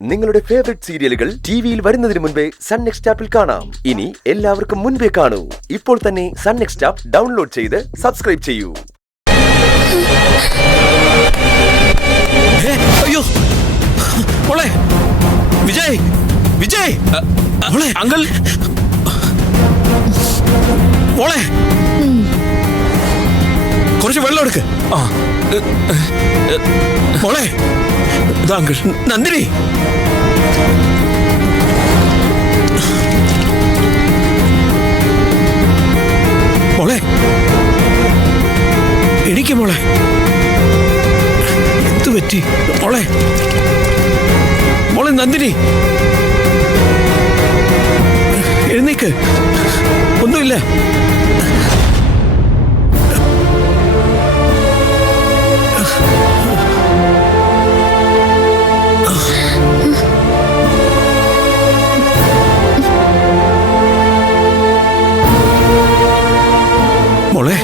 നിങ്ങളുടെ ഫേവറേറ്റ് സീരിയലുകൾ ടിവിയിൽ വരുന്നതിന് മുൻപേ സൺ നെക്സ്റ്റ് ആപ്പിൽ കാണാം. ഇനി എല്ലാവർക്കും മുൻപേ കാണൂ. ഇപ്പോൾ തന്നെ സൺ നെക്സ്റ്റ് ആപ്പ് ഡൗൺലോഡ് ചെയ്ത് സബ്സ്ക്രൈബ് ചെയ്യൂ. അയ്യോ മോളെ, വിജയ് വിജയ്, മോളെ അങ്കിൾ, മോളെ കുറച്ച് വെള്ളം എടുക്ക്. മോളെ ഇതാ അങ്കിൾ. നന്ദിനി, മോളെ എനിക്ക് മോളെ എന്തു പറ്റി? മോളെ മോളെ നന്ദിനി, എഴുന്നേക്ക്. ഒന്നുമില്ല. മോളെ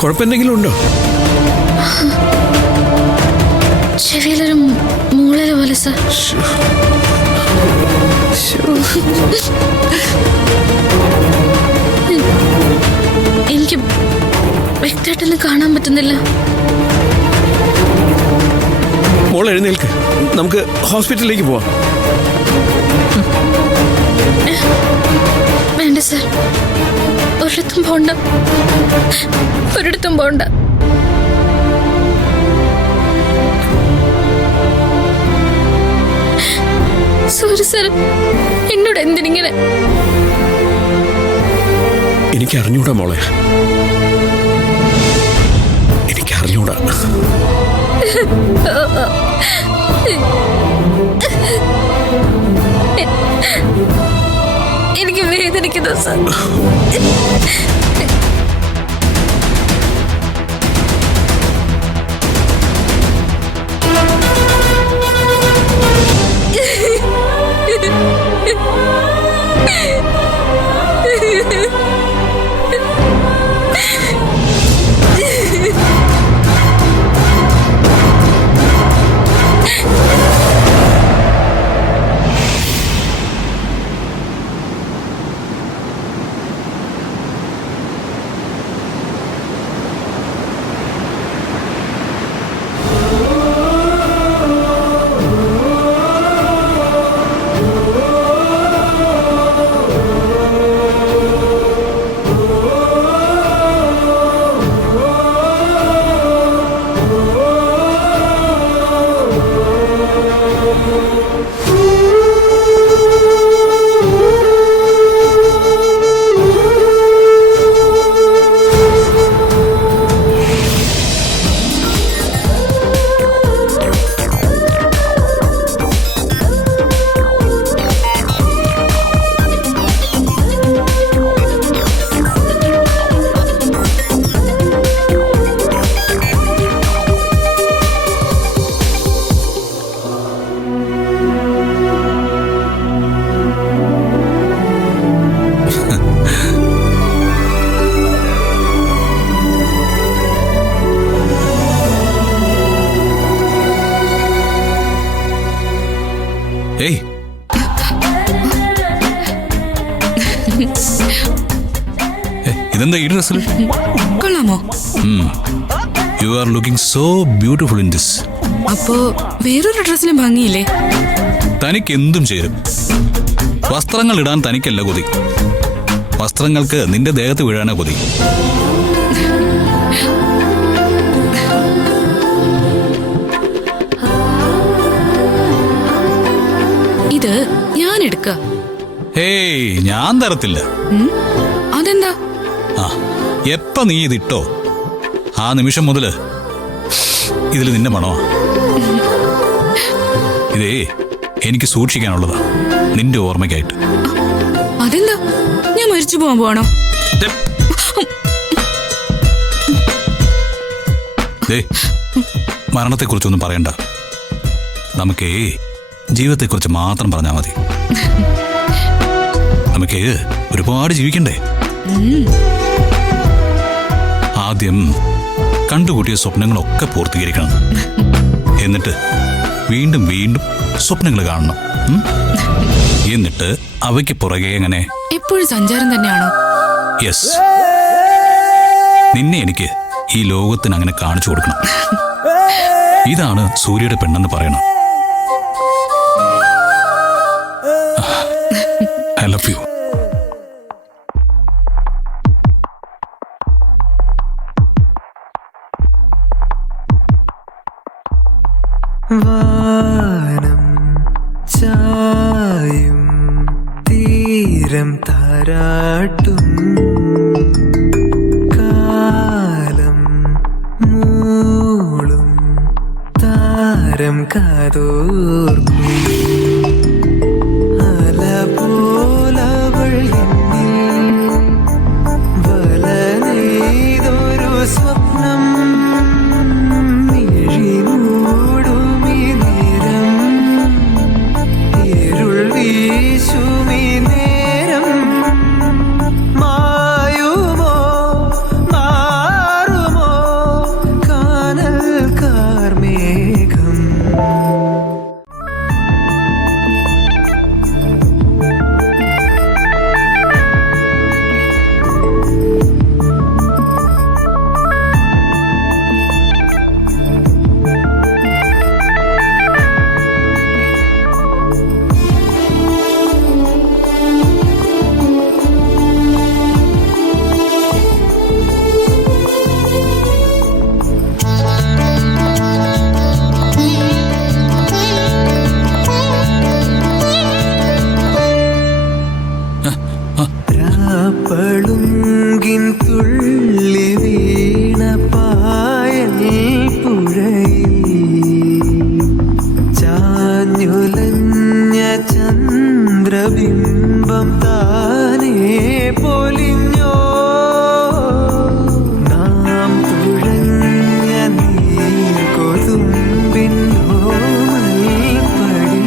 കുഴപ്പമെന്തെങ്കിലും ഉണ്ടോ? ചെവിയിലൊരു മൂളല് പോലെ സർ. എനിക്ക് വ്യക്തമായിട്ടൊന്നും കാണാൻ പറ്റുന്നില്ല. മോൾ എഴുന്നേൽക്ക്, നമുക്ക് ഹോസ്പിറ്റലിലേക്ക് പോവാം. വേണ്ട സർ, ഒരിടത്തും പോണ്ട, ഒരിടത്തും പോണ്ട. സോറി സർ, എന്നോട് എന്തിനിങ്ങനെ? എനിക്ക് അറിഞ്ഞൂടാ മോളെ, എനിക്ക് അറിഞ്ഞൂടാ. എനിക്ക് വേദനിക്കുന്നു സർ. ഏയ്, ഇതെന്താ ഈ ഡ്രസ്സിൽ? കൊള്ളാമോ? You are looking so beautiful in this. അപ്പോ വേറൊരു ഡ്രസ്സിലും ഭംഗിയില്ലേ? തനിക്ക് എന്തും ചേരും. വസ്ത്രങ്ങൾ ഇടാൻ തനിക്കല്ല കൊതി, വസ്ത്രങ്ങൾക്ക് നിന്റെ ദേഹത്ത് വീഴാനാ കൊതി. ഇത് ഞാൻ എടുക്ക. ഹേയ്, ഞാൻ തരത്തില്ല. അതെന്താ? ആ, എപ്പ നീ ഇതിട്ടോ ആ നിമിഷം മുതല് ഇതിൽ നിന്റെ മണമാ. ഇതേ എനിക്ക് സൂക്ഷിക്കാനുള്ളതാ, നിന്റെ ഓർമ്മയ്ക്കായിട്ട്. അതെന്താ? ഞാൻ മരിച്ചു പോവാൻ പോവാണോ? മരണത്തെക്കുറിച്ചൊന്നും പറയണ്ട, നമുക്കേ ജീവിതത്തെക്കുറിച്ച് മാത്രം പറഞ്ഞാൽ മതി. നമുക്ക് ഒരുപാട് ജീവിക്കണ്ടേ? ആദ്യം കണ്ടുകൂട്ടിയ സ്വപ്നങ്ങളൊക്കെ പൂർത്തീകരിക്കണം. എന്നിട്ട് വീണ്ടും വീണ്ടും സ്വപ്നങ്ങൾ കാണണം. എന്നിട്ട് അവയ്ക്ക് പുറകെ എങ്ങനെ? എപ്പോഴും സഞ്ചാരം തന്നെയാണോ? യെസ്. നിന്നെ എനിക്ക് ഈ ലോകത്തിന് അങ്ങനെ കാണിച്ചു കൊടുക്കണം. ഇതാണ് സൂര്യയുടെ പെണ്ണെന്ന് പറയണം. I love you. വാനം ചായും തീരം താരാട്ടും കാലം മൂളും താരം കാതോർക്കും അല പോലവൾ എന്നിൽ വല നെയ്തൊരു സ്വപ്നം മിഴിമൂടുമി നേരം ഇരുൾ വീശുമി നേരം മായുമോ മാറുമോ കാനൽ കാർമേഘം. പളുങ്കിൻ തുള്ളി വീണ പായൽ പുഴയിൽ ചാഞ്ഞുലഞ്ഞ ചന്ദ്രബിംബം താനേ പൊലിഞ്ഞോ നാം തുഴഞ്ഞ നീർകൊതുമ്പിൻ ഓമൽപ്പടി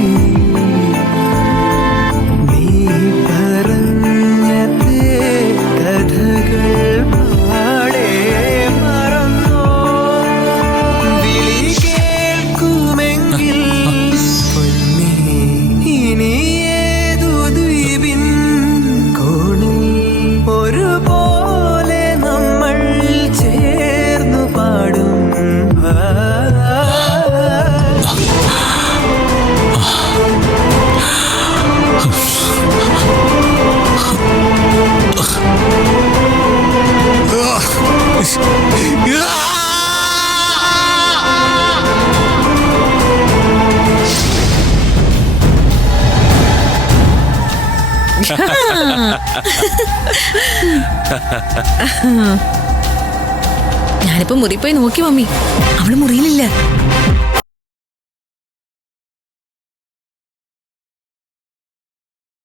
നീ പറഞ്ഞ കഥകൾ പാടെ മറന്നോ വിളി കേൾക്കുമെങ്കിൽ പൊന്നേ ഇനി ഏതു ദ്വീപിൻ കോണിൽ ഒരുപോലെ നമ്മൾ ചേർന്നു പാടും. ഞാനിപ്പോ മുറി പോയി നോക്കി മമ്മി, അവള് മുറിയിലില്ല.